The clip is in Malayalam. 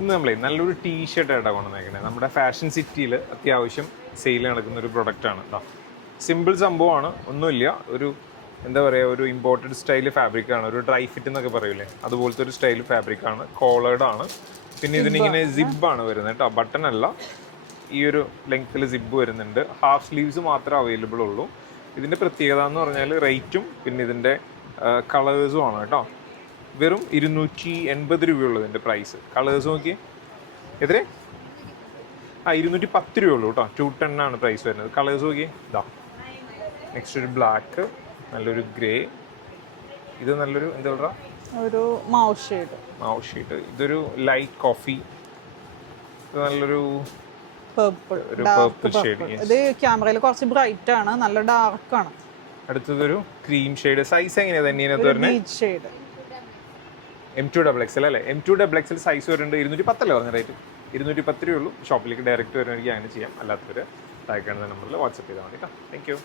ഇന്ന് നമ്മളെ നല്ലൊരു ടീഷർട്ട് ആയിട്ടാണ് കൊണ്ടുവന്നേക്കുന്നത്. നമ്മുടെ ഫാഷൻ സിറ്റിയിൽ അത്യാവശ്യം സെയിൽ നടക്കുന്ന ഒരു പ്രൊഡക്റ്റാണ്. സിമ്പിൾ സംഭവമാണ്, ഒന്നുമില്ല. ഒരു എന്താ പറയുക, ഒരു ഇമ്പോർട്ടഡ് സ്റ്റൈൽ ഫാബ്രിക്കാണ്. ഒരു ഡ്രൈ ഫിറ്റ് എന്നൊക്കെ പറയൂലേ, അതുപോലത്തെ ഒരു സ്റ്റൈൽ ഫാബ്രിക്കാണ്. കോളേർഡ് ആണ്. പിന്നെ ഇതിനിങ്ങനെ സിബാണ് വരുന്നത് കേട്ടോ, ബട്ടൺ അല്ല. ഈ ഒരു ലെങ്ത്തിൽ സിബ് വരുന്നുണ്ട്. ഹാഫ് സ്ലീവ്സ് മാത്രമേ അവൈലബിൾ ഉള്ളൂ. ഇതിൻ്റെ പ്രത്യേകത എന്ന് പറഞ്ഞാൽ റേറ്റും പിന്നെ ഇതിൻ്റെ കളേഴ്സും ആണ് കേട്ടോ. വെറും 280 രൂപയുള്ളൂ ഇതിൻ്റെ പ്രൈസ്. കളേഴ്സ് നോക്കി എത്ര? 210 രൂപയുള്ളൂ കേട്ടോ. 210 ആണ് പ്രൈസ് വരുന്നത്. കളേഴ്സ് നോക്കി ഇതാ. നെക്സ്റ്റ് ഒരു ബ്ലാക്ക്, നല്ലൊരു ഗ്രേ, ഇത് നല്ലൊരു എന്താ പറയുക, ഒരു മാവ് ഷെയ്ഡ്. ഇതൊരു ലൈറ്റ് കോഫി, ഇത് നല്ലൊരു പേർപ്പിൾ ഷെയ്ഡ്. ഇത് ക്യാമറയിൽ കുറച്ച് ബ്രൈറ്റ് ആണ്, നല്ല ഡാർക്ക് ആണ്. അടുത്തതൊരു ക്രീം ഷെയ്ഡ്. സൈസ് എങ്ങനെയാ തന്നെ? M2XL അല്ലേ? M2XL സൈസ് വരുന്നുണ്ട്. 210 അല്ലേ പറഞ്ഞ റേറ്റ്? 210 രൂപയുള്ളൂ. ഷോപ്പിലേക്ക് ഡയറക്റ്റ് വരുന്നവർക്ക് അങ്ങനെ ചെയ്യാം. അല്ലാത്തവർ താഴെ കാണുന്ന നമ്പറിൽ വാട്സപ്പ് ചെയ്താൽ മതി കേട്ടോ. Thank you.